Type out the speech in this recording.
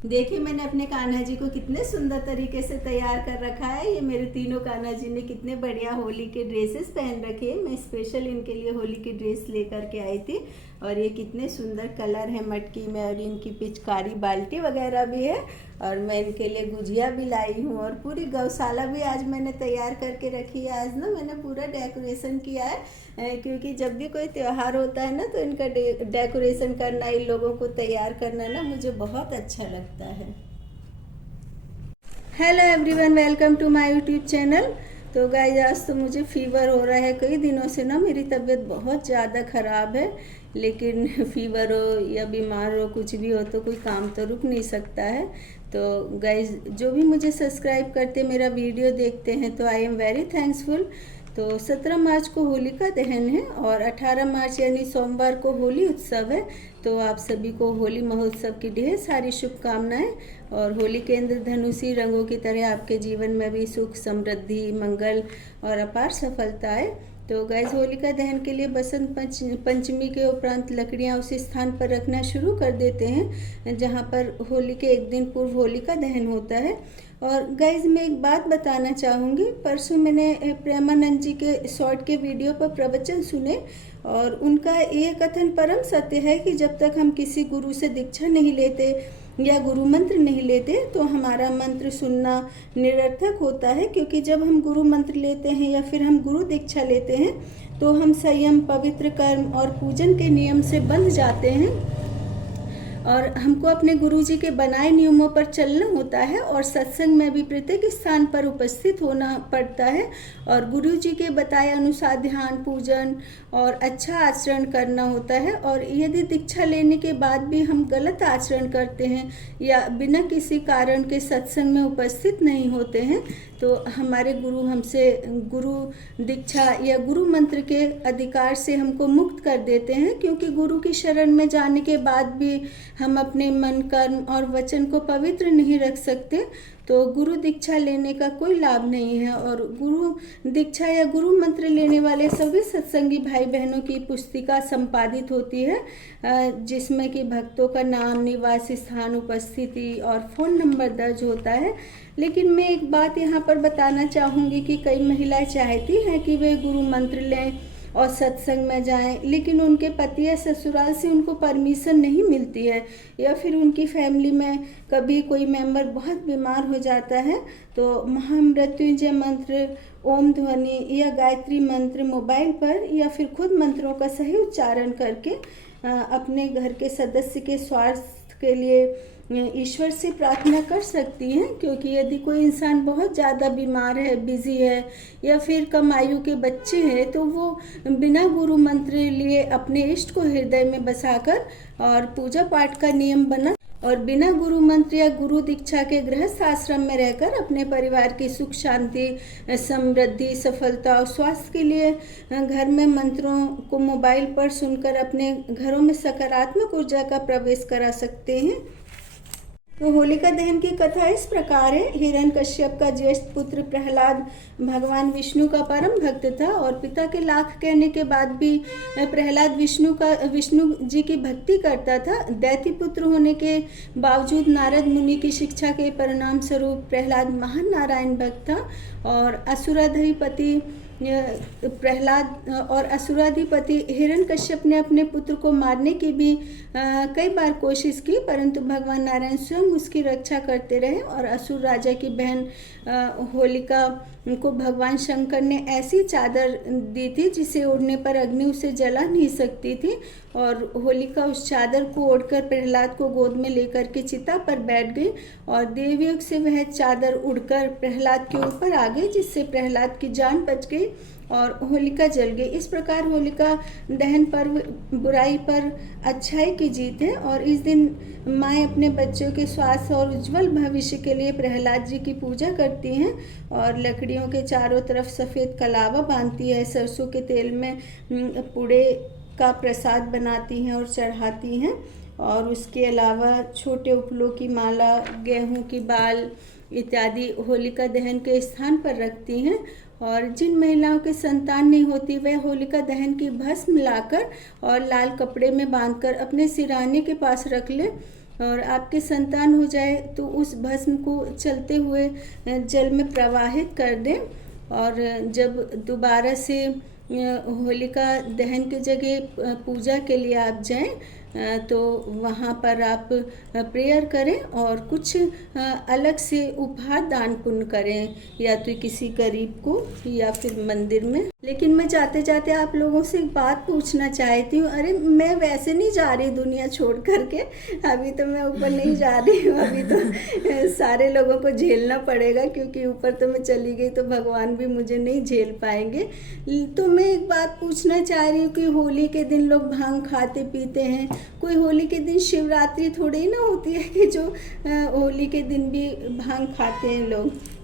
देखिए मैंने अपने कान्हा जी को कितने सुंदर तरीके से तैयार कर रखा है। ये मेरे तीनों कान्हा जी ने कितने बढ़िया होली के ड्रेसेस पहन रखे हैं। मैं स्पेशल इनके लिए होली की ड्रेस लेकर के आई थी। और ये कितने सुंदर कलर है मटकी में, और इनकी पिचकारी बाल्टी वगैरह भी है। और मैं इनके लिए गुजिया भी लाई हूँ, और पूरी गौशाला भी आज मैंने तैयार करके रखी है। आज ना मैंने पूरा डेकोरेशन किया है, क्योंकि जब भी कोई त्यौहार होता है ना तो इनका डेकोरेशन करना, इन लोगों को तैयार करना ना मुझे बहुत अच्छा लगता है। Hello everyone, welcome to my YouTube channel. तो गाइस आज तो मुझे फीवर हो रहा है। कई दिनों से ना मेरी तबीयत बहुत ज़्यादा ख़राब है, लेकिन फीवर हो या बीमार हो, कुछ भी हो, तो कोई काम तो रुक नहीं सकता है। तो गाइस जो भी मुझे सब्सक्राइब करते, मेरा वीडियो देखते हैं, तो आई एम वेरी थैंक्सफुल। तो 17 मार्च को होलिका दहन है और 18 मार्च यानी सोमवार को होली उत्सव है। तो आप सभी को होली महोत्सव की ढेर सारी शुभकामनाएं। और होली के इंद्रधनुषी रंगों की तरह आपके जीवन में भी सुख, समृद्धि, मंगल और अपार सफलता आए। तो गाइस होलिका दहन के लिए बसंत पंचमी के उपरांत लकड़ियां उसी स्थान पर रखना शुरू कर देते हैं जहां पर होली के एक दिन पूर्व होलिका दहन होता है। और गाइज मैं एक बात बताना चाहूँगी। परसों मैंने प्रेमानंद जी के शॉर्ट के वीडियो पर प्रवचन सुने, और उनका ये कथन परम सत्य है कि जब तक हम किसी गुरु से दीक्षा नहीं लेते या गुरु मंत्र नहीं लेते तो हमारा मंत्र सुनना निरर्थक होता है। क्योंकि जब हम गुरु मंत्र लेते हैं या फिर हम गुरु दीक्षा लेते हैं तो हम संयम, पवित्र कर्म और पूजन के नियम से बंध जाते हैं, और हमको अपने गुरुजी के बनाए नियमों पर चलना होता है, और सत्संग में भी प्रत्येक स्थान पर उपस्थित होना पड़ता है, और गुरुजी के बताए अनुसार ध्यान, पूजन और अच्छा आचरण करना होता है। और यदि दीक्षा लेने के बाद भी हम गलत आचरण करते हैं या बिना किसी कारण के सत्संग में उपस्थित नहीं होते हैं तो हमारे गुरु हमसे गुरु दीक्षा या गुरु मंत्र के अधिकार से हमको मुक्त कर देते हैं। क्योंकि गुरु की शरण में जाने के बाद भी हम अपने मन, कर्म और वचन को पवित्र नहीं रख सकते, तो गुरु दीक्षा लेने का कोई लाभ नहीं है। और गुरु दीक्षा या गुरु मंत्र लेने वाले सभी सत्संगी भाई बहनों की पुस्तिका संपादित होती है, जिसमें कि भक्तों का नाम, निवास स्थान, उपस्थिति और फ़ोन नंबर दर्ज होता है। लेकिन मैं एक बात यहाँ पर बताना चाहूँगी कि कई महिलाएं चाहती हैं कि वे गुरु मंत्र लें और सत्संग में जाएं, लेकिन उनके पति या ससुराल से उनको परमिशन नहीं मिलती है, या फिर उनकी फैमिली में कभी कोई मेंबर बहुत बीमार हो जाता है तो महामृत्युंजय मंत्र, ओम ध्वनि या गायत्री मंत्र मोबाइल पर या फिर खुद मंत्रों का सही उच्चारण करके अपने घर के सदस्य के स्वास्थ्य के लिए ईश्वर से प्रार्थना कर सकती हैं। क्योंकि यदि कोई इंसान बहुत ज़्यादा बीमार है, बिजी है, या फिर कम आयु के बच्चे हैं, तो वो बिना गुरु मंत्र लिए अपने इष्ट को हृदय में बसाकर और पूजा पाठ का नियम बना और बिना गुरु मंत्र या गुरु दीक्षा के गृहस्थ आश्रम में रहकर अपने परिवार की सुख, शांति, समृद्धि, सफलता और स्वास्थ्य के लिए घर में मंत्रों को मोबाइल पर सुनकर अपने घरों में सकारात्मक ऊर्जा का प्रवेश करा सकते हैं। तो होलिका दहन की कथा इस प्रकार है। हिरण्यकश्यप का ज्येष्ठ पुत्र प्रहलाद भगवान विष्णु का परम भक्त था, और पिता के लाख कहने के बाद भी प्रहलाद विष्णु जी की भक्ति करता था। दैत्य पुत्र होने के बावजूद नारद मुनि की शिक्षा के परिणाम स्वरूप प्रहलाद महान नारायण भक्त था, और असुराधिपति हिरण्यकश्यप ने अपने पुत्र को मारने की भी कई बार कोशिश की, परंतु भगवान नारायण स्वयं उसकी रक्षा करते रहे। और असुर राजा की बहन होलिका को भगवान शंकर ने ऐसी चादर दी थी जिसे ओढ़ने पर अग्नि उसे जला नहीं सकती थी, और होलिका उस चादर को ओढ़कर प्रहलाद को गोद में लेकर के चिता पर बैठ गई, और देवयोग से वह चादर उड़कर प्रहलाद के ऊपर आ गई, जिससे प्रहलाद की जान बच गई और होलिका जल गई। इस प्रकार होलिका दहन पर्व बुराई पर अच्छाई की जीत है, और इस दिन माएँ अपने बच्चों के स्वास्थ्य और उज्जवल भविष्य के लिए प्रहलाद जी की पूजा करती हैं, और लकड़ियों के चारों तरफ सफ़ेद कलावा बांधती है, सरसों के तेल में पुड़े का प्रसाद बनाती हैं और चढ़ाती हैं, और उसके अलावा छोटे उपलों की माला, गेहूं की बाल इत्यादि होलिका दहन के स्थान पर रखती हैं। और जिन महिलाओं के संतान नहीं होती वह होलिका दहन की भस्म लाकर और लाल कपड़े में बांधकर अपने सिरहाने के पास रख ले, और आपके संतान हो जाए तो उस भस्म को चलते हुए जल में प्रवाहित कर दें। और जब दोबारा से होलिका दहन की जगह पूजा के लिए आप जाएं तो वहाँ पर आप प्रेयर करें और कुछ अलग से उपहार दान पुण्य करें, या तो किसी गरीब को या फिर मंदिर में। लेकिन मैं जाते जाते आप लोगों से एक बात पूछना चाहती हूँ। अरे मैं वैसे नहीं जा रही दुनिया छोड़ करके, अभी तो मैं ऊपर नहीं जा रही हूँ, अभी तो सारे लोगों को झेलना पड़ेगा, क्योंकि ऊपर तो मैं चली गई तो भगवान भी मुझे नहीं झेल पाएंगे। तो मैं एक बात पूछना चाह रही हूँ कि होली के दिन लोग भांग खाते पीते हैं, कोई होली के दिन शिवरात्रि थोड़ी ना होती है कि जो होली के दिन भी भांग खाते हैं लोग।